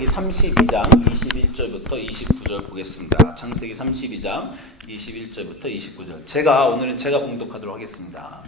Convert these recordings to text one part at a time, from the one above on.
창세기 32장 21절부터 29절 보겠습니다. 창세기 32장 21절부터 29절. 오늘은 제가 봉독하도록 하겠습니다.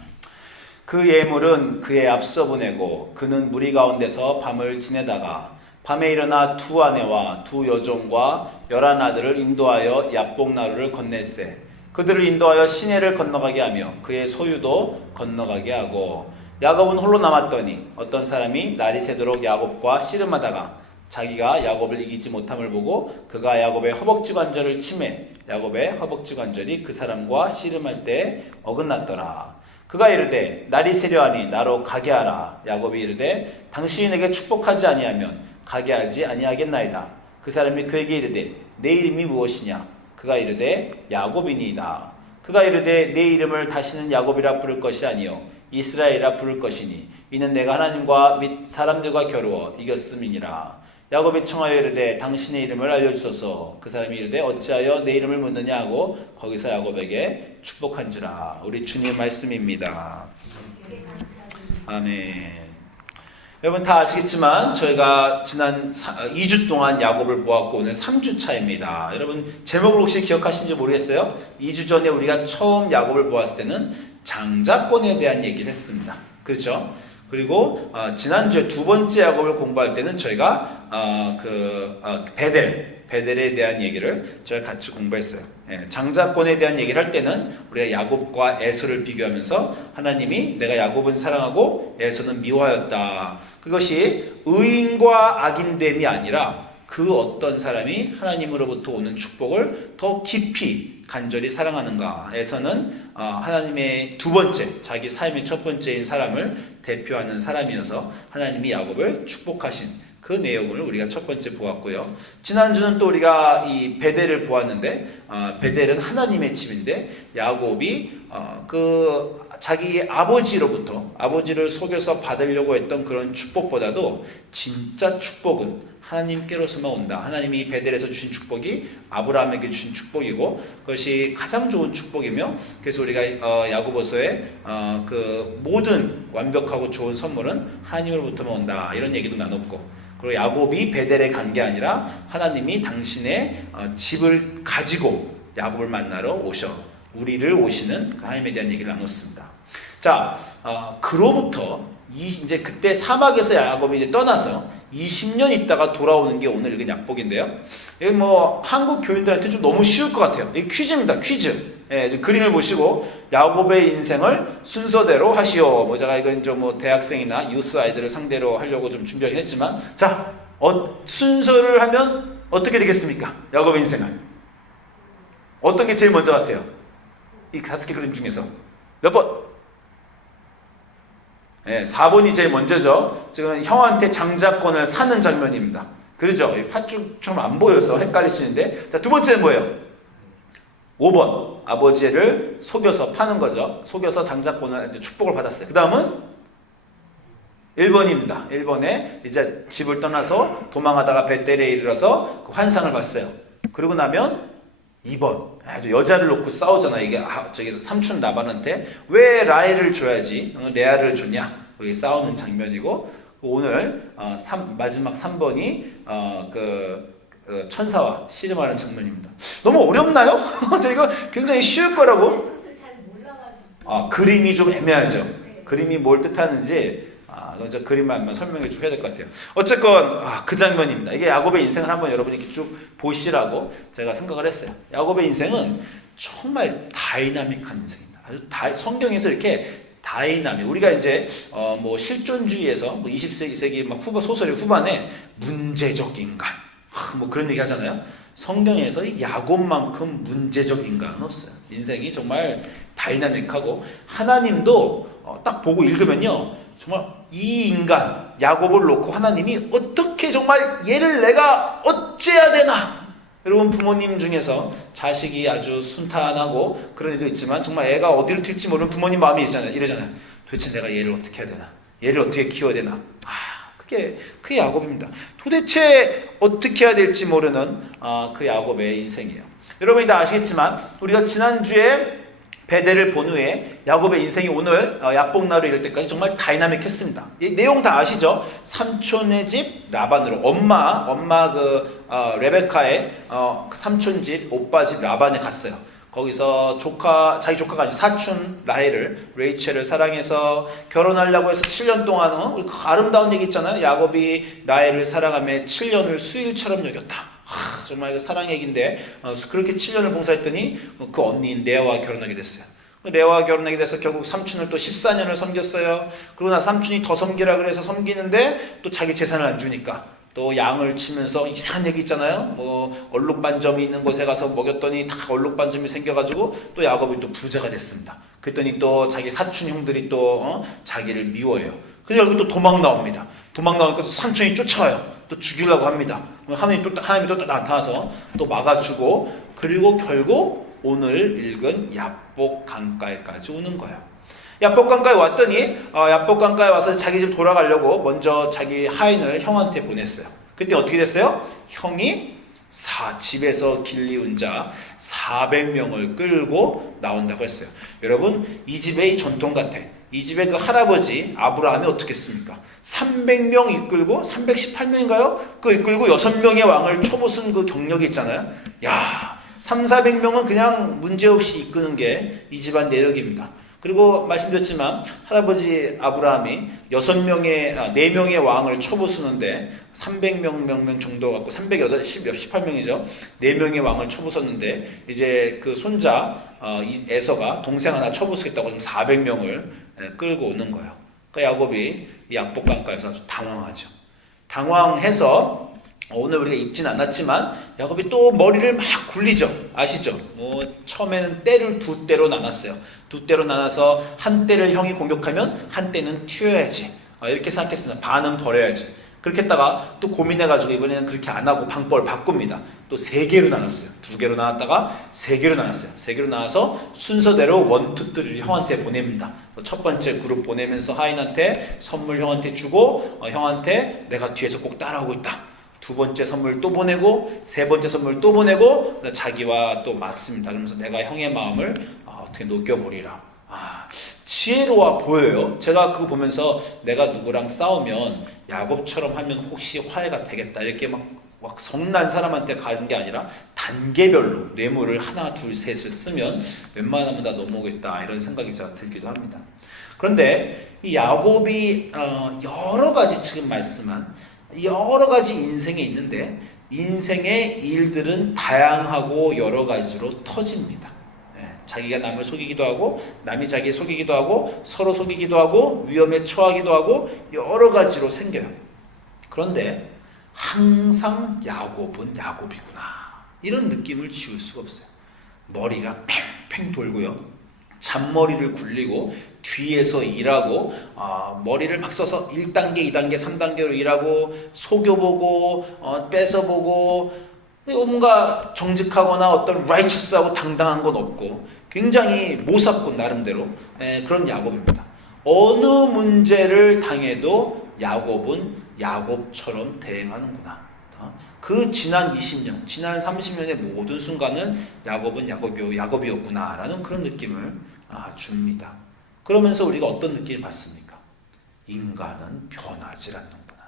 그 예물은 그의 앞서 보내고 그는 무리 가운데서 밤을 지내다가 밤에 일어나 두 아내와 두 여종과 11 아들을 인도하여 야복나루를 건넬세. 그들을 인도하여 시내를 건너가게 하며 그의 소유도 건너가게 하고 야곱은 홀로 남았더니 어떤 사람이 날이 새도록 야곱과 씨름하다가 자기가 야곱을 이기지 못함을 보고 그가 야곱의 허벅지 관절을 치매 야곱의 허벅지 관절이 그 사람과 씨름할 때 어긋났더라. 그가 이르되 날이 새려하니 나로 가게 하라. 야곱이 이르되 당신이 내게 축복하지 아니하면 가게 하지 아니하겠나이다. 그 사람이 그에게 이르되 내 이름이 무엇이냐? 그가 이르되 야곱이니이다. 그가 이르되 내 이름을 다시는 야곱이라 부를 것이 아니요 이스라엘이라 부를 것이니 이는 내가 하나님과 및 사람들과 겨루어 이겼음이니라. 야곱이 청하여 이르되 당신의 이름을 알려주소서. 그 사람이 이르되 어찌하여 내 이름을 묻느냐 하고 거기서 야곱에게 축복한지라. 우리 주님 말씀입니다. 아멘. 여러분 다 아시겠지만 저희가 지난 2주 동안 야곱을 보았고 오늘 3주 차입니다. 여러분 제목을 혹시 기억하시는지 모르겠어요. 2주 전에 우리가 처음 야곱을 보았을 때는 장자권에 대한 얘기를 했습니다. 그렇죠? 그리고 지난주에 두 번째 야곱을 공부할 때는 저희가 베델에 대한 얘기를 저희가 같이 공부했어요. 장자권에 대한 얘기를 할 때는 우리가 야곱과 에서를 비교하면서 하나님이 내가 야곱은 사랑하고 에서는 미워하였다. 그것이 의인과 악인됨이 아니라 그 어떤 사람이 하나님으로부터 오는 축복을 더 깊이 간절히 사랑하는가에서는 하나님의 두 번째, 자기 삶의 첫 번째인 사람을 대표하는 사람이어서 하나님이 야곱을 축복하신 그 내용을 우리가 첫 번째 보았고요. 지난주는 또 우리가 이 베델을 보았는데 베델은 하나님의 집인데 야곱이 자기 아버지를 속여서 받으려고 했던 그런 축복보다도 진짜 축복은 하나님께로서만 온다. 하나님이 베델에서 주신 축복이 아브라함에게 주신 축복이고 그것이 가장 좋은 축복이며 그래서 우리가 야고보서의 그 모든 완벽하고 좋은 선물은 하나님으로부터만 온다. 이런 얘기도 나눴고 그리고 야곱이 베델에 간 게 아니라 하나님이 당신의 집을 가지고 야곱을 만나러 우리를 오시는 하나님에 대한 얘기를 나눴습니다. 자, 그로부터 이제 그때 사막에서 야곱이 이제 떠나서 20년 있다가 돌아오는 게 오늘 읽은 약복인데요. 이게 한국 교인들한테 좀 너무 쉬울 것 같아요. 이 퀴즈입니다. 퀴즈. 이제 그림을 보시고 야곱의 인생을 순서대로 하시오. 제가 이건 대학생이나 유스 아이들을 상대로 하려고 좀 준비하긴 했지만, 자, 순서를 하면 어떻게 되겠습니까? 야곱의 인생을. 어떤 게 제일 먼저 같아요? 이 5개 그림 중에서. 몇 번? 4번이 제일 먼저죠. 지금 형한테 장자권을 사는 장면입니다. 그렇죠? 팥죽처럼 안 보여서 헷갈릴 수 있는데, 자, 두 번째는 뭐예요? 5번. 아버지를 속여서 파는 거죠. 속여서 장자권을 이제 축복을 받았어요. 그 다음은 1번입니다. 1번에 이제 집을 떠나서 도망하다가 벳델에 이르러서 그 환상을 봤어요. 그러고 나면 2번. 아주 여자를 놓고 싸우잖아. 이게 저기 삼촌 라반한테 왜 라헬을 줘야지 레아를 줬냐. 여기 싸우는 장면이고 오늘 마지막 3번이 천사와 씨름하는 장면입니다. 너무 어렵나요? 저 이거 굉장히 쉬울 거라고. 그림이 좀 애매하죠. 그림이 뭘 뜻하는지 저 그림만 한번 설명해 좀 해야 될 것 같아요. 어쨌건 그 장면입니다. 이게 야곱의 인생을 한번 여러분이 이렇게 쭉 보시라고 제가 생각을 했어요. 야곱의 인생은 정말 다이나믹한 인생입니다. 아주 성경에서 이렇게 우리가 이제 실존주의에서 20세기 막 소설의 후반에 문제적 인간 그런 얘기 하잖아요. 성경에서 야곱만큼 문제적 인간은 없어요. 인생이 정말 다이나믹하고 하나님도 딱 보고 읽으면요. 정말 이 인간 야곱을 놓고 하나님이 어떻게 정말 얘를 내가 어째야 되나. 여러분 부모님 중에서 자식이 아주 순탄하고 그런 일도 있지만 정말 애가 어디로 튈지 모르는 부모님 마음이 이러잖아요. 도대체 내가 얘를 어떻게 해야 되나. 얘를 어떻게 키워야 되나. 그게 야곱입니다. 도대체 어떻게 해야 될지 모르는 그 야곱의 인생이에요. 여러분이 다 아시겠지만 우리가 지난주에 베델을 본 후에 야곱의 인생이 오늘 야복나루 이럴 때까지 정말 다이나믹했습니다. 이 내용 다 아시죠? 삼촌의 집 라반으로 엄마 레베카의 삼촌 집 오빠 집 라반에 갔어요. 거기서 자기 조카가 아니고 사촌 레이첼을 사랑해서 결혼하려고 해서 7년 동안 그 아름다운 얘기 있잖아요. 야곱이 라헬을 사랑하며 7년을 수일처럼 여겼다. 정말 그 사랑 얘기인데 그렇게 7년을 봉사했더니 그 언니인 레아와 결혼하게 됐어요. 레아와 결혼하게 돼서 결국 삼촌을 또 14년을 섬겼어요. 그러고 나 삼촌이 더 섬기라 그래서 섬기는데 또 자기 재산을 안 주니까 또 양을 치면서 이상한 얘기 있잖아요. 뭐 얼룩반점이 있는 곳에 가서 먹였더니 다 얼룩반점이 생겨가지고 또 야곱이 또 부자가 됐습니다. 그랬더니 또 자기 사촌 형들이 또 자기를 미워해요. 그래서 여기 또 도망 나옵니다. 도망 나오니까 삼촌이 쫓아와요. 또 죽이려고 합니다. 하나님이 또 나타나서 또 막아주고, 그리고 결국 오늘 읽은 야복 강가에까지 오는 거예요. 야복 강가에 왔더니 야복 강가에 와서 자기 집 돌아가려고 먼저 자기 하인을 형한테 보냈어요. 그때 어떻게 됐어요? 형이 집에서 길리운 자 400명을 끌고 나온다고 했어요. 여러분, 이 집의 전통 같아. 이 집의 그 할아버지 아브라함이 어떻게 했습니까? 300명 이끌고 318명인가요? 그 이끌고 6명의 왕을 쳐부순 그 경력이 있잖아요. 야, 300~400명은 그냥 문제없이 이끄는 게 이 집안 내력입니다. 그리고 말씀드렸지만 할아버지 아브라함이 4명의 왕을 쳐부수는데 300명 정도 갖고 318명이죠. 4명의 왕을 쳐부쉈는데 이제 그 손자 에서가 동생 하나 쳐부수겠다고 지금 400명을 끌고 오는 거예요. 그러니까 야곱이 이 야복강가에서 아주 당황하죠. 당황해서 오늘 우리가 읽진 않았지만 야곱이 또 머리를 막 굴리죠. 아시죠? 처음에는 떼를 2떼로 나눴어요. 2떼로 나눠서 한 떼를 형이 공격하면 한 떼는 튀어야지. 이렇게 생각했으나 반은 버려야지. 그렇게 했다가 또 고민해가지고 이번에는 그렇게 안 하고 방법을 바꿉니다. 또 3개로 나눴어요. 2개로 나눴다가 3개로 나눴어요. 3개로 나눠서 순서대로 1, 2, 3를 형한테 보냅니다. 첫 번째 그룹 보내면서 하인한테 선물 형한테 주고 형한테 내가 뒤에서 꼭 따라오고 있다. 2번째 선물 또 보내고 3번째 선물 또 보내고 자기와 또 맞습니다. 그러면서 내가 형의 마음을 어떻게 녹여버리라. 지혜로워 보여요. 제가 그거 보면서 내가 누구랑 싸우면 야곱처럼 하면 혹시 화해가 되겠다 이렇게 막 성난 사람한테 가는 게 아니라 단계별로 뇌물을 하나 둘 셋을 쓰면 웬만하면 다 넘어오겠다 이런 생각이 들기도 합니다. 그런데 이 야곱이 여러 가지 지금 말씀한 여러 가지 인생에 있는데 인생의 일들은 다양하고 여러 가지로 터집니다. 자기가 남을 속이기도 하고 남이 자기 속이기도 하고 서로 속이기도 하고 위험에 처하기도 하고 여러 가지로 생겨요. 그런데 항상 야곱은 야곱이구나 이런 느낌을 지울 수가 없어요. 머리가 팽팽 돌고요. 잔머리를 굴리고 뒤에서 일하고 머리를 막 써서 1단계, 2단계, 3단계로 일하고 속여보고 뺏어보고 뭔가 정직하거나 어떤 righteous하고 당당한 건 없고 굉장히 모사꾼 나름대로 그런 야곱입니다. 어느 문제를 당해도 야곱은 야곱처럼 대응하는구나. 그 지난 20년, 지난 30년의 모든 순간은 야곱은 야곱이었구나 라는 그런 느낌을 줍니다. 그러면서 우리가 어떤 느낌을 받습니까? 인간은 변하지 않는구나.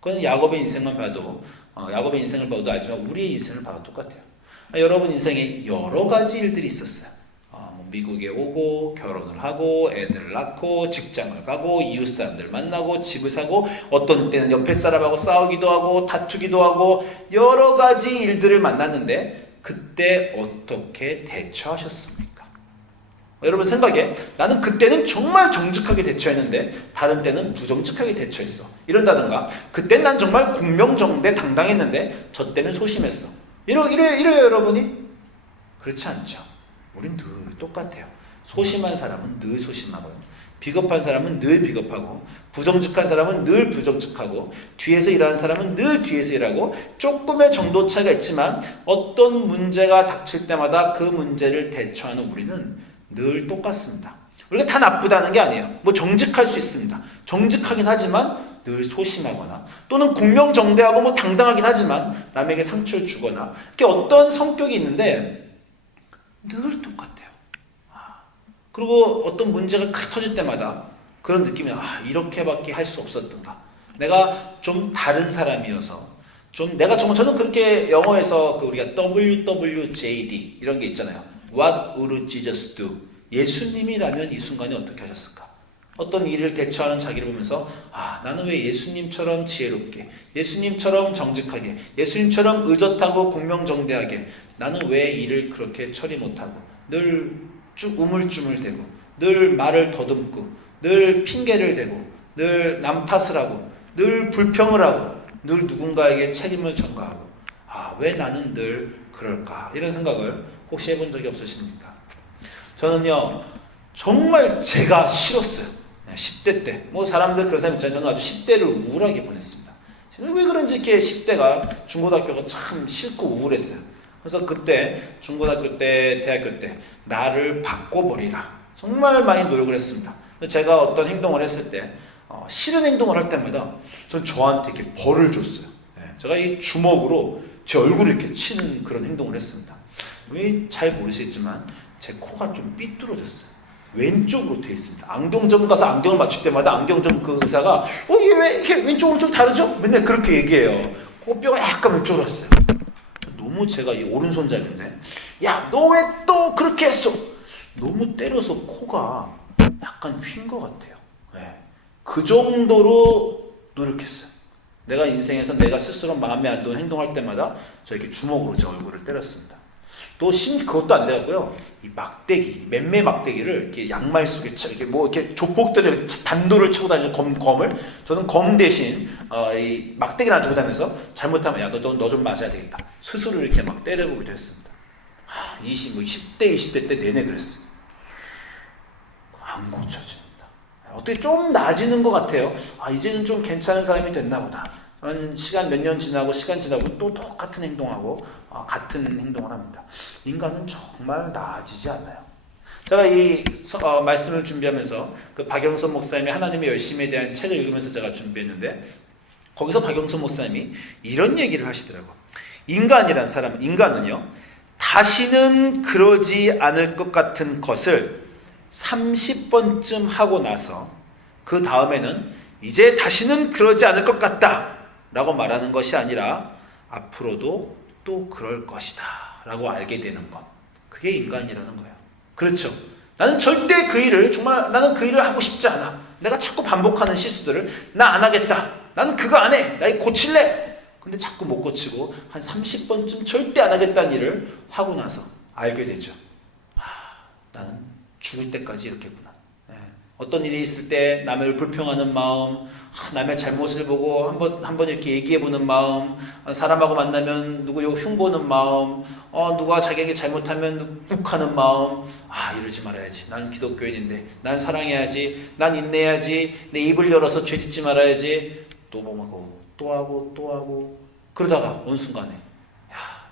그건 야곱의 인생만 봐도 야곱의 인생을 봐도 알지만 우리의 인생을 봐도 똑같아요. 여러분 인생에 여러 가지 일들이 있었어요. 미국에 오고 결혼을 하고 애들을 낳고 직장을 가고 이웃 사람들 만나고 집을 사고 어떤 때는 옆에 사람하고 싸우기도 하고 다투기도 하고 여러 가지 일들을 만났는데 그때 어떻게 대처하셨습니까? 여러분 생각에 나는 그때는 정말 정직하게 대처했는데 다른 때는 부정직하게 대처했어 이런다든가 그땐 난 정말 공명정대 당당했는데 저 때는 소심했어 이래요 여러분이? 그렇지 않죠. 우린 늘 똑같아요. 소심한 사람은 늘 소심하고요. 비겁한 사람은 늘 비겁하고 부정직한 사람은 늘 부정직하고 뒤에서 일하는 사람은 늘 뒤에서 일하고 조금의 정도 차이가 있지만 어떤 문제가 닥칠 때마다 그 문제를 대처하는 우리는 늘 똑같습니다. 우리가 다 나쁘다는 게 아니에요. 정직할 수 있습니다. 정직하긴 하지만 늘 소심하거나 또는 공명정대하고 당당하긴 하지만 남에게 상처를 주거나 이렇게 어떤 성격이 있는데 늘 똑같아요. 그리고 어떤 문제가 탁 터질 때마다 그런 느낌이 이렇게밖에 할 수 없었던가. 내가 좀 다른 사람이어서 저는 그렇게 영어에서 우리가 WWJD 이런 게 있잖아요. What would Jesus do? 예수님이라면 이 순간에 어떻게 하셨을까? 어떤 일을 대처하는 자기를 보면서 나는 왜 예수님처럼 지혜롭게, 예수님처럼 정직하게, 예수님처럼 의젓하고 공명정대하게 나는 왜 일을 그렇게 처리 못하고 늘 쭉 우물쭈물대고 늘 말을 더듬고 늘 핑계를 대고 늘 남 탓을 하고 늘 불평을 하고 늘 누군가에게 책임을 전가하고 왜 나는 늘 그럴까? 이런 생각을 혹시 해본 적이 없으십니까? 저는요 정말 제가 싫었어요. 10대 때 사람들 그런 사람 있잖아요. 저는 아주 10대를 우울하게 보냈습니다. 왜 그런지 이렇게 10대가 중고등학교가 참 싫고 우울했어요. 그래서 그때 중고등학교 때 대학교 때 나를 바꿔버리라 정말 많이 노력을 했습니다. 제가 어떤 행동을 했을 때 싫은 행동을 할 때마다 전 저한테 이렇게 벌을 줬어요. 제가 이 주먹으로 제 얼굴을 이렇게 치는 그런 행동을 했습니다. 왜 잘 모르시겠지만 제 코가 좀 삐뚤어졌어요. 왼쪽으로 돼 있습니다. 안경점 가서 안경을 맞출 때마다 안경점 그 의사가 이게 왜 이렇게 왼쪽으로 좀 다르죠? 맨날 그렇게 얘기해요. 코뼈가 약간 왼쪽으로 왔어요. 너무 제가 이 오른손잡이인데 너 왜 또 그렇게 했어? 너무 때려서 코가 약간 휜 것 같아요. 그 정도로 노력했어요. 내가 인생에서 내가 스스로 마음에 안 드는 행동할 때마다 저 이렇게 주먹으로 제 얼굴을 때렸습니다. 또 그것도 안 되고요. 이 막대기, 맴매 막대기를 이렇게 양말 속에 이렇게 조폭들이 단도를 차고 다니는 검을 저는 검 대신 이 막대기를 하나 들고 다니면서 잘못하면 너 좀 맞아야 되겠다. 스스로 이렇게 막 때려보기도 했습니다. 10대, 20대 때 내내 그랬어요. 안 고쳐집니다. 어떻게 좀 나아지는 것 같아요. 이제는 좀 괜찮은 사람이 됐나 보다. 시간 몇 년 지나고 시간 지나고 또 똑같은 행동하고 같은 행동을 합니다. 인간은 정말 나아지지 않아요. 제가 이 말씀을 준비하면서 그 박영선 목사님의 하나님의 열심에 대한 책을 읽으면서 제가 준비했는데 거기서 박영선 목사님이 이런 얘기를 하시더라고요. 인간은요 다시는 그러지 않을 것 같은 것을 30번쯤 하고 나서 그 다음에는 이제 다시는 그러지 않을 것 같다 라고 말하는 것이 아니라 앞으로도 또 그럴 것이다 라고 알게 되는 것, 그게 인간이라는 거예요. 그렇죠. 나는 절대 나는 그 일을 하고 싶지 않아. 내가 자꾸 반복하는 실수들을 나 안 하겠다. 나는 그거 안 해. 나 이거 고칠래. 근데 자꾸 못 고치고 한 30번쯤 절대 안 하겠다는 일을 하고 나서 알게 되죠. 나는 죽을 때까지 이렇게구나. 어떤 일이 있을 때 남을 불평하는 마음, 남의 잘못을 보고 한번 이렇게 얘기해보는 마음, 사람하고 만나면 누구 흉보는 마음, 누가 자기에게 잘못하면 욱하는 마음, 이러지 말아야지. 난 기독교인인데, 난 사랑해야지, 난 인내해야지, 내 입을 열어서 죄 짓지 말아야지, 또 하고, 또 하고, 그러다가 어느 순간에,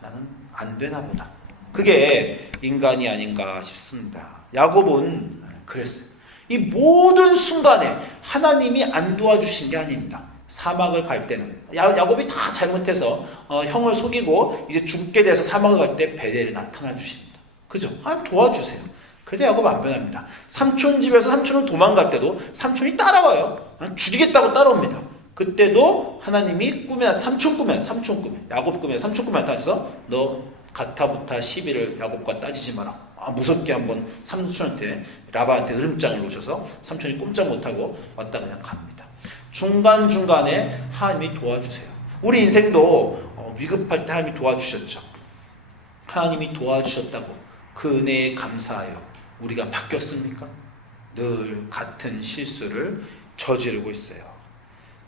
나는 안 되나 보다. 그게 인간이 아닌가 싶습니다. 야곱은 그랬어요. 이 모든 순간에 하나님이 안 도와주신 게 아닙니다. 사막을 갈 때는 야곱이 다 잘못해서 형을 속이고 이제 죽게 돼서 사막을 갈 때 베델이 나타나 주십니다. 그죠? 하나님 도와주세요. 그래도 야곱 안 변합니다. 삼촌 집에서 삼촌은 도망갈 때도 삼촌이 따라와요. 죽이겠다고 따라옵니다. 그때도 하나님이 삼촌 꿈에 야곱 꿈에 삼촌 꿈에 나타나서 너 가타부타 시비를 야곱과 따지지 마라. 무섭게 한번 삼촌한테 라반한테 으름장을 놓으셔서 삼촌이 꼼짝 못하고 왔다 그냥 갑니다. 중간중간에 하나님이 도와주세요. 우리 인생도 위급할 때 하나님이 도와주셨죠. 하나님이 도와주셨다고 그 은혜에 감사하여 우리가 바뀌었습니까? 늘 같은 실수를 저지르고 있어요.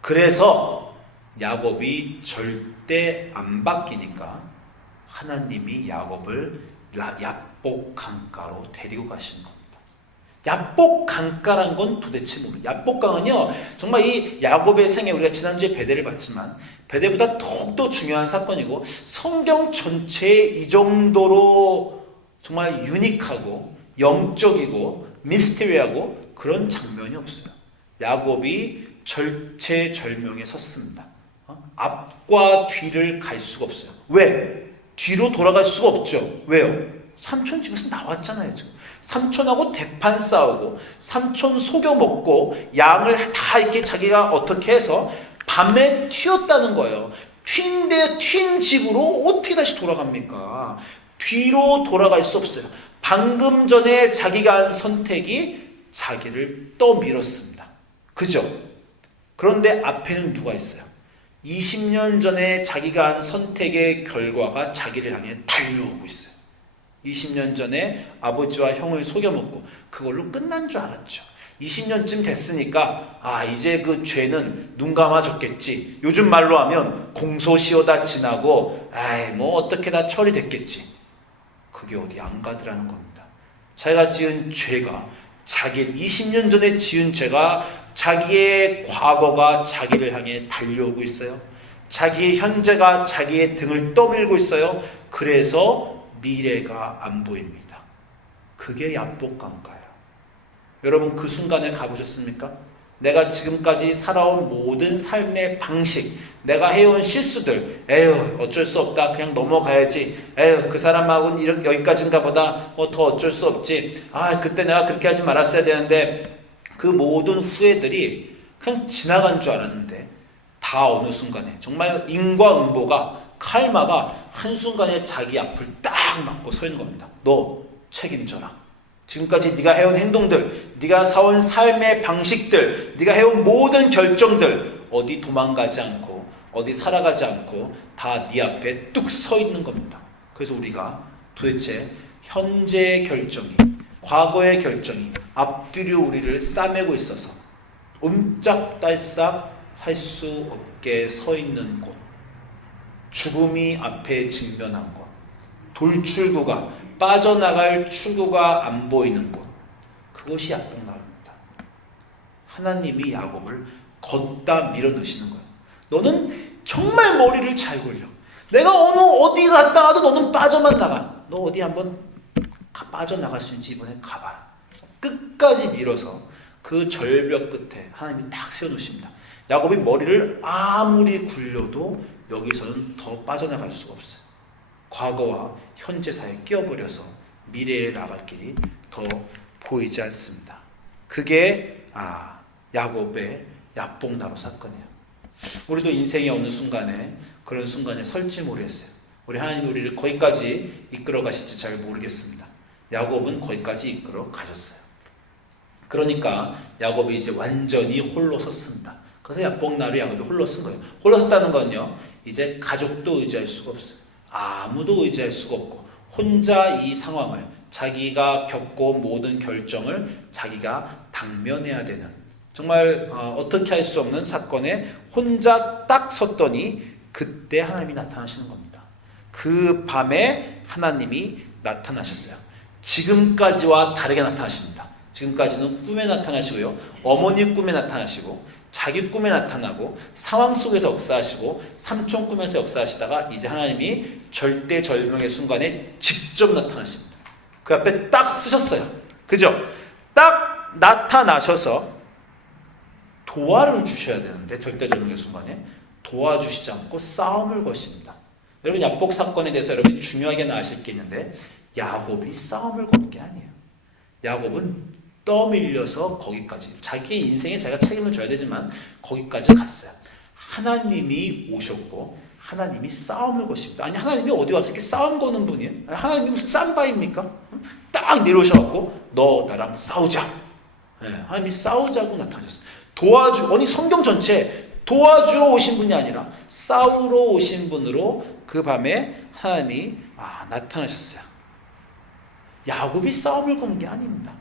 그래서 야곱이 절대 안 바뀌니까 하나님이 야곱을 야복 강가로 데리고 가시는 겁니다. 야복 강가란 건 도대체 뭐예요? 야복 강은요 정말 이 야곱의 생애, 우리가 지난주에 베델을 봤지만 베델보다 더욱더 중요한 사건이고 성경 전체에 이 정도로 정말 유니크하고 영적이고 미스테리하고 그런 장면이 없어요. 야곱이 절체절명에 섰습니다. 앞과 뒤를 갈 수가 없어요. 왜? 뒤로 돌아갈 수가 없죠. 왜요? 삼촌 집에서 나왔잖아요. 지금. 삼촌하고 대판 싸우고 삼촌 속여먹고 양을 다 이렇게 자기가 어떻게 해서 밤에 튀었다는 거예요. 튄 집으로 어떻게 다시 돌아갑니까? 뒤로 돌아갈 수 없어요. 방금 전에 자기가 한 선택이 자기를 떠밀었습니다. 그죠? 그런데 앞에는 누가 있어요? 20년 전에 자기가 한 선택의 결과가 자기를 향해 달려오고 있어요. 20년 전에 아버지와 형을 속여먹고 그걸로 끝난 줄 알았죠. 20년쯤 됐으니까 이제 그 죄는 눈 감아졌겠지. 요즘 말로 하면 공소시효 다 지나고 뭐 어떻게 다 처리됐겠지. 그게 어디 안 가더라는 겁니다. 자기가 지은 죄가 20년 전에 지은 죄가 자기의 과거가 자기를 향해 달려오고 있어요. 자기의 현재가 자기의 등을 떠밀고 있어요. 그래서 미래가 안 보입니다. 그게 야복강가예요. 여러분 그 순간에 가보셨습니까? 내가 지금까지 살아온 모든 삶의 방식, 내가 해온 실수들, 어쩔 수 없다, 그냥 넘어가야지, 그 사람하고는 여기까지인가 보다, 더 어쩔 수 없지, 그때 내가 그렇게 하지 말았어야 되는데, 그 모든 후회들이 그냥 지나간 줄 알았는데 다 어느 순간에 정말 인과응보가 칼마가 한순간에 자기 앞을 딱 맞고 서 있는 겁니다. 너 책임져라. 지금까지 네가 해온 행동들, 네가 사온 삶의 방식들, 네가 해온 모든 결정들 어디 도망가지 않고 어디 살아가지 않고 다 네 앞에 뚝 서 있는 겁니다. 그래서 우리가 도대체 현재의 결정이, 과거의 결정이 앞뒤로 우리를 싸매고 있어서 옴짝달싹 할 수 없게 서 있는 곳, 죽음이 앞에 직면한 곳, 돌출구가, 빠져나갈 출구가 안 보이는 곳, 그것이 야복강가입니다. 하나님이 야곱을 걷다 밀어넣으시는 거예요. 너는 정말 머리를 잘 굴려. 내가 어디 갔다 와도 너는 빠져만 나가. 너 어디 한번 빠져나갈 수 있는지 이번에 가봐. 끝까지 밀어서 그 절벽 끝에 하나님이 딱 세워놓으십니다. 야곱이 머리를 아무리 굴려도 여기서는 더 빠져나갈 수가 없어요. 과거와 현재 사이에 끼어버려서 미래에 나갈 길이 더 보이지 않습니다. 그게 야곱의 야복나루 사건이에요. 우리도 인생의 어느 순간에 그런 순간에 설지 모르겠어요. 우리 하나님 우리를 거기까지 이끌어 가실지 잘 모르겠습니다. 야곱은 거기까지 이끌어 가셨어요. 그러니까 야곱이 이제 완전히 홀로 섰습니다. 그래서 야복나루 야곱이 홀로 쓴 거예요. 홀로 섰다는 건요, 이제 가족도 의지할 수가 없어요. 아무도 의지할 수가 없고 혼자 이 상황을, 자기가 겪고 모든 결정을 자기가 당면해야 되는, 정말 어떻게 할 수 없는 사건에 혼자 딱 섰더니 그때 하나님이 나타나시는 겁니다. 그 밤에 하나님이 나타나셨어요. 지금까지와 다르게 나타나십니다. 지금까지는 꿈에 나타나시고요, 어머니 꿈에 나타나시고 자기 꿈에 나타나고 상황 속에서 역사하시고 삼촌 꿈에서 역사하시다가 이제 하나님이 절대절명의 순간에 직접 나타나십니다. 그 앞에 딱 쓰셨어요. 그죠? 딱 나타나셔서 도와를 주셔야 되는데 절대절명의 순간에 도와주시지 않고 싸움을 거십니다. 여러분 야복 사건에 대해서 여러분이 중요하게 아실 게 있는데, 야곱이 싸움을 건 게 아니에요. 야곱은 떠밀려서 거기까지, 자기 인생에 자기가 책임을 져야 되지만 거기까지 갔어요. 하나님이 오셨고 하나님이 싸움을 거십니다. 아니 하나님이 어디 와서 이렇게 싸움 거는 분이에요? 아니, 하나님이 무슨 쌈바입니까? 딱 내려오셔갖고 너 나랑 싸우자. 하나님이 싸우자고 나타나셨어요. 아니 성경 전체 도와주러 오신 분이 아니라 싸우러 오신 분으로 그 밤에 하나님이 나타나셨어요. 야곱이 싸움을 건 게 아닙니다.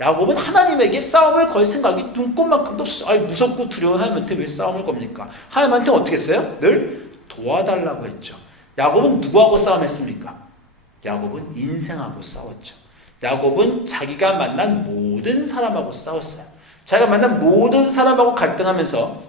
야곱은 하나님에게 싸움을 걸 생각이 눈꼽만큼도 없어요. 무섭고 두려운 하나님한테 왜 싸움을 겁니까? 하나님한테 어떻게 했어요? 늘 도와달라고 했죠. 야곱은 누구하고 싸움했습니까? 야곱은 인생하고 싸웠죠. 야곱은 자기가 만난 모든 사람하고 싸웠어요. 자기가 만난 모든 사람하고 갈등하면서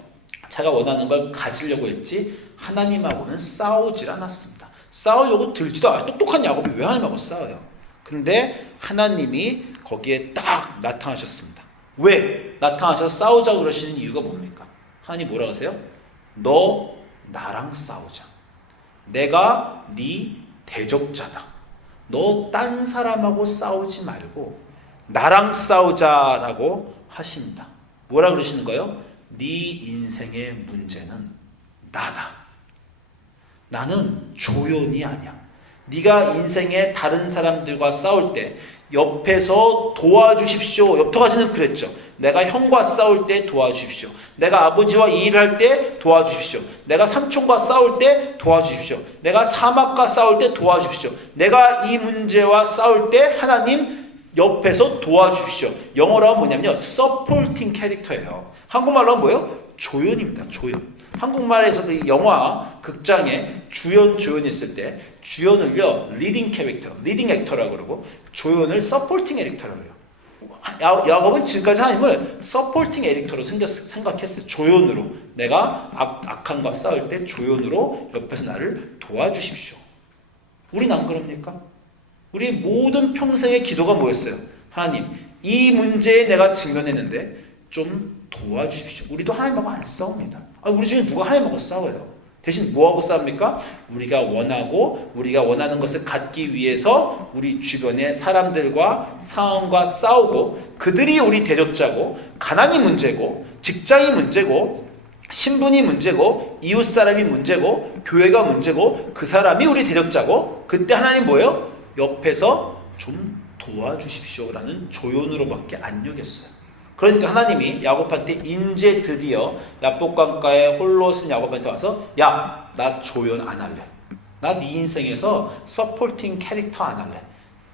자기가 원하는 걸 가지려고 했지 하나님하고는 싸우질 않았습니다. 싸우려고 들지도 않아요. 똑똑한 야곱이 왜 하나님하고 싸워요? 그런데 하나님이 거기에 딱 나타나셨습니다. 왜? 나타나셔서 싸우자고 그러시는 이유가 뭡니까? 하나님 뭐라고 하세요? 너 나랑 싸우자. 내가 네 대적자다. 너 딴 사람하고 싸우지 말고 나랑 싸우자라고 하십니다. 뭐라 그러시는 거예요? 네 인생의 문제는 나다. 나는 조연이 아니야. 네가 인생의 다른 사람들과 싸울 때 옆에서 도와주십시오. 옆터가지는 그랬죠. 내가 형과 싸울 때 도와주십시오. 내가 아버지와 일을 할 때 도와주십시오. 내가 삼촌과 싸울 때 도와주십시오. 내가 사막과 싸울 때 도와주십시오. 내가 이 문제와 싸울 때 하나님 옆에서 도와주십시오. 영어로 하면 뭐냐면요, supporting 캐릭터예요. 한국말로 하면 뭐예요? 조연입니다. 조연. 한국말에서도 이 영화, 극장에 조연이 있을 때 주연을요 리딩 캐릭터, 리딩 액터라고 그러고 조연을 서포팅 에릭터라고 해요. 야곱은 지금까지 하나님을 서포팅 에릭터로 생각했어요. 조연으로. 내가 악한과 싸울 때 조연으로 옆에서 나를 도와주십시오. 우린 안 그럽니까? 우리 모든 평생의 기도가 뭐였어요? 하나님, 이 문제에 내가 직면했는데 좀 도와주십시오. 우리도 하나님하고 안 싸웁니다. 우리 중에 누가 하나님하고 싸워요? 대신 뭐하고 싸웁니까? 우리가 원하는 것을 갖기 위해서 우리 주변의 사람들과 상황과 싸우고, 그들이 우리 대적자고, 가난이 문제고, 직장이 문제고, 신분이 문제고, 이웃 사람이 문제고, 교회가 문제고, 그 사람이 우리 대적자고, 그때 하나님 뭐예요? 옆에서 좀 도와주십시오라는 조연으로밖에 안 여겼어요. 그러니까 하나님이 야곱한테 이제 드디어 야복강가에 홀로 쓴 야곱한테 와서, 야, 나 조연 안 할래. 나 네 인생에서 서포팅 캐릭터 안 할래.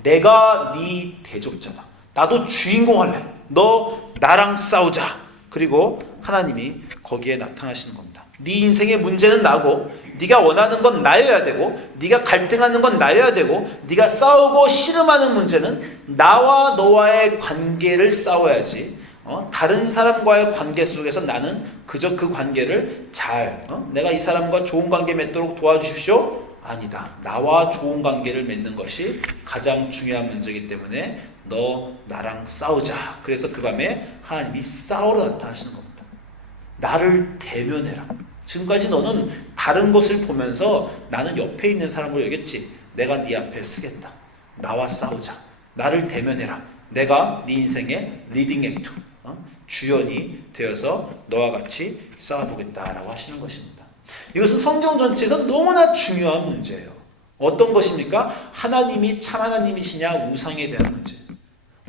내가 네 대적자다. 나도 주인공 할래. 너 나랑 싸우자. 그리고 하나님이 거기에 나타나시는 겁니다. 네 인생의 문제는 나고, 네가 원하는 건 나여야 되고, 네가 갈등하는 건 나여야 되고, 네가 싸우고 씨름하는 문제는 나와 너와의 관계를 싸워야지. 다른 사람과의 관계 속에서 나는 그저 그 관계를 내가 이 사람과 좋은 관계 맺도록 도와주십시오? 아니다. 나와 좋은 관계를 맺는 것이 가장 중요한 문제이기 때문에 너 나랑 싸우자. 그래서 그 밤에 하나님이 싸우러 나타나시는 겁니다. 나를 대면해라. 지금까지 너는 다른 것을 보면서 나는 옆에 있는 사람으로 여겼지. 내가 네 앞에 서겠다. 나와 싸우자. 나를 대면해라. 내가 네 인생의 리딩 액터, 주연이 되어서 너와 같이 싸워보겠다라고 하시는 것입니다. 이것은 성경 전체에서 너무나 중요한 문제예요. 어떤 것입니까? 하나님이 참 하나님이시냐, 우상에 대한 문제.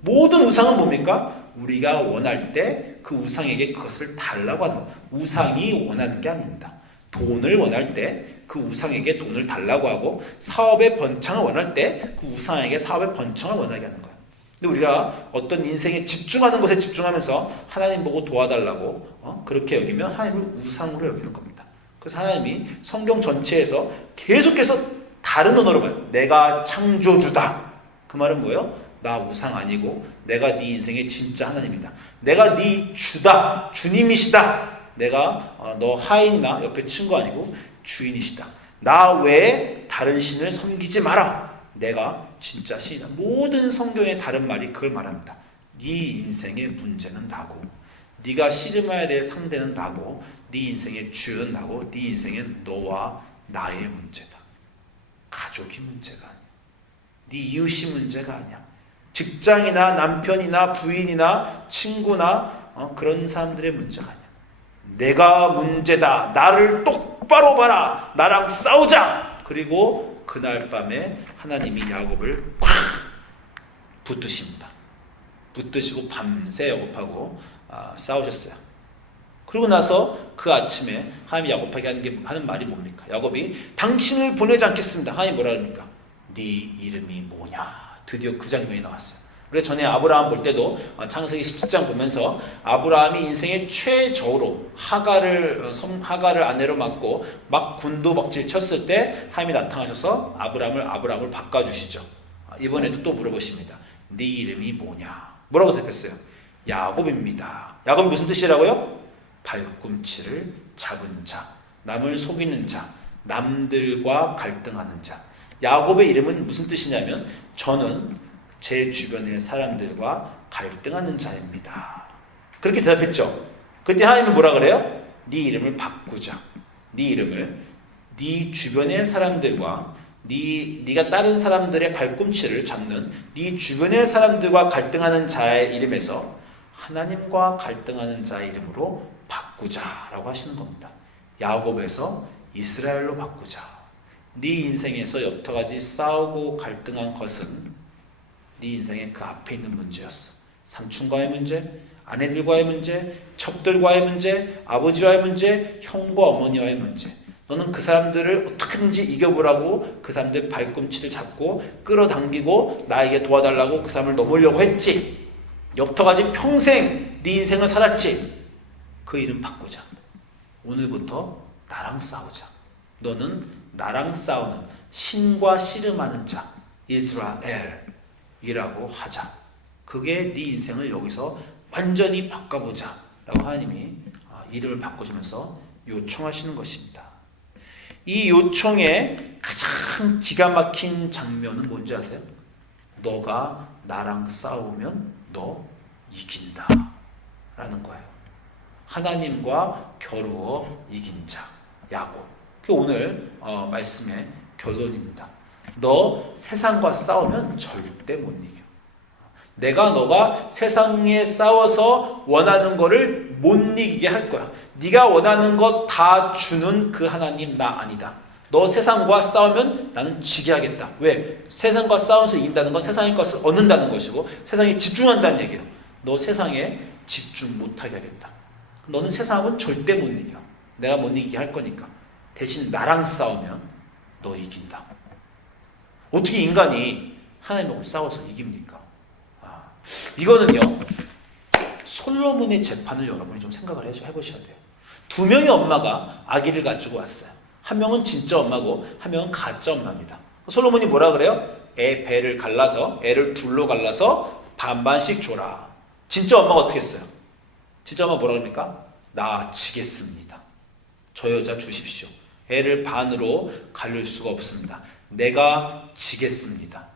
모든 우상은 뭡니까? 우리가 원할 때 그 우상에게 그것을 달라고 하는 거예요. 우상이 원하는 게 아닙니다. 돈을 원할 때 그 우상에게 돈을 달라고 하고, 사업의 번창을 원할 때 그 우상에게 사업의 번창을 원하게 하는 거예요. 근데 우리가 어떤 인생에 집중하는 것에 집중하면서 하나님 보고 도와달라고 그렇게 여기면 하나님을 우상으로 여기는 겁니다. 그래서 하나님이 성경 전체에서 계속해서 다른 언어로 말해요. 내가 창조주다. 그 말은 뭐예요? 나 우상 아니고 내가 네 인생의 진짜 하나님이다. 내가 네 주다. 주님이시다. 내가 너 하인이나 옆에 친구 아니고 주인이시다. 나 외에 다른 신을 섬기지 마라. 내가 진짜 신이다. 모든 성경의 다른 말이 그걸 말합니다. 네 인생의 문제는 나고, 네가 씨름해야 될 상대는 나고, 네 인생의 주는 나고, 네 인생은 너와 나의 문제다. 가족이 문제가 아니야. 네 이웃이 문제가 아니야. 직장이나 남편이나 부인이나 친구나 그런 사람들의 문제가 아니야. 내가 문제다. 나를 똑바로 봐라. 나랑 싸우자. 그리고 그날 밤에 하나님이 야곱을 팍 붙드십니다. 붙드시고 밤새 야곱하고 싸우셨어요. 그러고 나서 그 아침에 하나님이 야곱에게 하는 말이 뭡니까? 야곱이 당신을 보내지 않겠습니다. 하나님이 뭐라 합니까? 네 이름이 뭐냐? 드디어 그 장면이 나왔어요. 우리가 전에 아브라함 볼 때도 창세기 17장 보면서 아브라함이 인생의 최저로 하가를 아내로 맡고 막 군도박질 쳤을 때 하나님이 나타나셔서 아브라함을 바꿔주시죠. 이번에도 또 물어보십니다. 네 이름이 뭐냐? 뭐라고 대답했어요? 야곱입니다. 야곱이 무슨 뜻이라고요? 발꿈치를 잡은 자, 남을 속이는 자, 남들과 갈등하는 자. 야곱의 이름은 무슨 뜻이냐면 저는 제 주변의 사람들과 갈등하는 자입니다. 그렇게 대답했죠. 그때 하나님은 뭐라 그래요? 네 이름을 바꾸자. 네 이름을 네 주변의 사람들과 네가 다른 사람들의 발꿈치를 잡는 네 주변의 사람들과 갈등하는 자의 이름에서 하나님과 갈등하는 자의 이름으로 바꾸자라고 하시는 겁니다. 야곱에서 이스라엘로 바꾸자. 네 인생에서 여태까지 싸우고 갈등한 것은 네 인생의 그 앞에 있는 문제였어. 삼촌과의 문제, 아내들과의 문제, 척들과의 문제, 아버지와의 문제, 형과 어머니와의 문제. 너는 그 사람들을 어떻게든지 이겨보라고 그 사람들 발꿈치를 잡고 끌어당기고 나에게 도와달라고 그 사람을 넘으려고 했지. 여태까지 평생 네 인생을 살았지. 그 이름 바꾸자. 오늘부터 나랑 싸우자. 너는 나랑 싸우는 신과 씨름하는 자 이스라엘이라고 하자. 그게 네 인생을 여기서 완전히 바꿔보자 라고 하나님이 이름을 바꾸시면서 요청하시는 것입니다. 이 요청의 가장 기가 막힌 장면은 뭔지 아세요? 너가 나랑 싸우면 너 이긴다 라는 거예요. 하나님과 겨루어 이긴 자 야곱. 그게 오늘 말씀의 결론입니다. 너 세상과 싸우면 절대 못 이겨. 너가 세상에 싸워서 원하는 거를 못 이기게 할 거야. 네가 원하는 것 다 주는 그 하나님 나 아니다. 너 세상과 싸우면 나는 지게 하겠다. 왜? 세상과 싸워서 이긴다는 건 세상의 것을 얻는다는 것이고 세상에 집중한다는 얘기예요. 너 세상에 집중 못하게 하겠다. 너는 세상은 절대 못 이겨. 내가 못 이기게 할 거니까. 대신 나랑 싸우면 너 이긴다. 어떻게 인간이 하나님하고 싸워서 이깁니까? 이거는요, 솔로몬의 재판을 여러분이 좀 생각을 해보셔야 돼요. 두 명의 엄마가 아기를 가지고 왔어요. 한 명은 진짜 엄마고 한 명은 가짜 엄마입니다. 솔로몬이 뭐라 그래요? 애 배를 갈라서, 애를 둘로 갈라서 반반씩 줘라. 진짜 엄마가 어떻게 했어요? 진짜 엄마 뭐라 그럽니까? 나 지겠습니다. 저 여자 주십시오. 애를 반으로 갈릴 수가 없습니다. 내가 지겠습니다.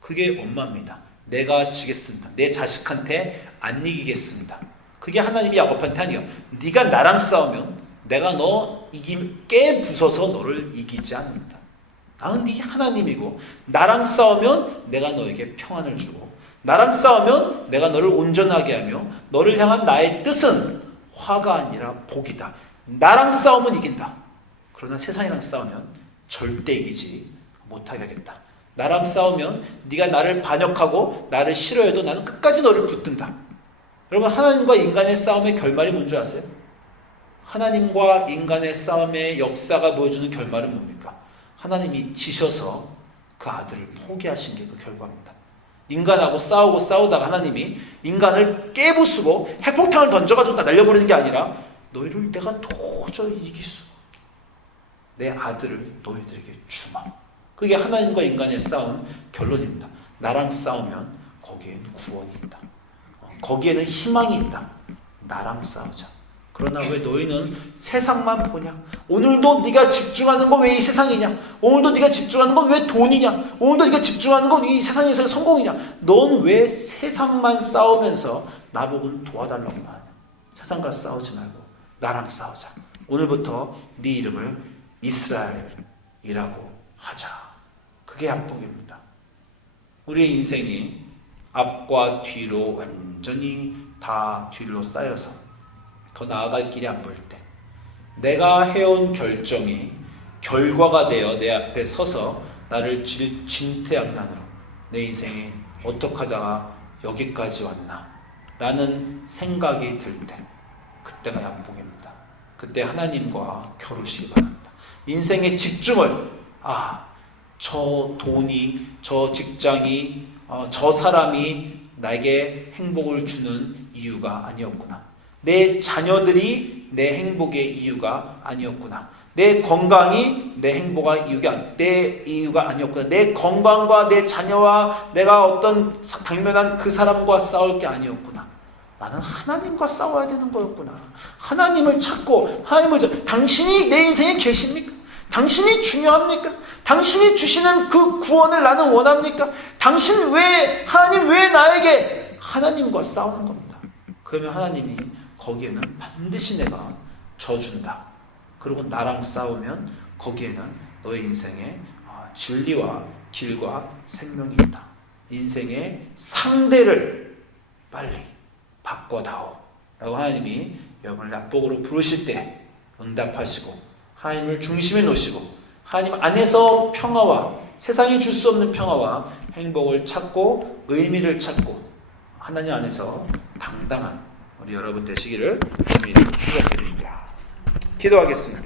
그게 엄마입니다. 내가 지겠습니다. 내 자식한테 안 이기겠습니다. 그게 하나님이 야곱한테 아니에요. 네가 나랑 싸우면 내가 너 깨 부숴서 너를 이기지 않는다. 나는 네 하나님이고 나랑 싸우면 내가 너에게 평안을 주고 나랑 싸우면 내가 너를 온전하게 하며 너를 향한 나의 뜻은 화가 아니라 복이다. 나랑 싸우면 이긴다. 그러나 세상이랑 싸우면 절대 이기지 못하게 하겠다. 나랑 싸우면 네가 나를 반역하고 나를 싫어해도 나는 끝까지 너를 붙든다. 여러분, 하나님과 인간의 싸움의 결말이 뭔지 아세요? 하나님과 인간의 싸움의 역사가 보여주는 결말은 뭡니까? 하나님이 지셔서 그 아들을 포기하신 게 그 결과입니다. 인간하고 싸우다가 하나님이 인간을 깨부수고 핵폭탄을 던져가지고 다 날려버리는 게 아니라 너희를 내가 도저히 이길 수가 없게 내 아들을 너희들에게 주마. 그게 하나님과 인간의 싸움 결론입니다. 나랑 싸우면 거기에는 구원이 있다. 거기에는 희망이 있다. 나랑 싸우자. 그러나 왜 너희는 세상만 보냐? 오늘도 네가 집중하는 건 왜 이 세상이냐? 오늘도 네가 집중하는 건 왜 돈이냐? 오늘도 네가 집중하는 건 이 세상에서의 성공이냐? 넌 왜 세상만 싸우면서 나보고 도와달라고 하냐? 세상과 싸우지 말고 나랑 싸우자. 오늘부터 네 이름을 이스라엘이라고 하자. 그게 합복입니다. 우리의 인생이 앞과 뒤로 완전히 다 뒤로 쌓여서 더 나아갈 길이 안 보일 때 내가 해온 결정이 결과가 되어 내 앞에 서서 나를 진퇴양난으로 내 인생이 어떻게 하다가 여기까지 왔나 라는 생각이 들 때 그때가 양복입니다. 그때 하나님과 겨루시기 바랍니다. 인생의 집중을 저 돈이, 저 직장이, 저 사람이 나에게 행복을 주는 이유가 아니었구나. 내 자녀들이 내 행복의 이유가 아니었구나. 내 건강이 내 내 이유가 아니었구나. 내 건강과 내 자녀와 내가 어떤 당면한 그 사람과 싸울 게 아니었구나. 나는 하나님과 싸워야 되는 거였구나. 하나님을 찾고 당신이 내 인생에 계십니까? 당신이 중요합니까? 당신이 주시는 그 구원을 나는 원합니까? 하나님 왜 나에게 하나님과 싸우는 겁니다. 그러면 하나님이 거기에는 반드시 내가 져준다. 그리고 나랑 싸우면 거기에는 너의 인생에 진리와 길과 생명이 있다. 인생의 상대를 빨리 바꿔다오 라고 하나님이 여러분을 납복으로 부르실 때 응답하시고 하나님을 중심에 놓으시고 하나님 안에서 평화와 세상이 줄 수 없는 평화와 행복을 찾고 의미를 찾고 하나님 안에서 당당한 우리 여러분 되시기를 주님의 이름으로 축복드립니다. 기도하겠습니다.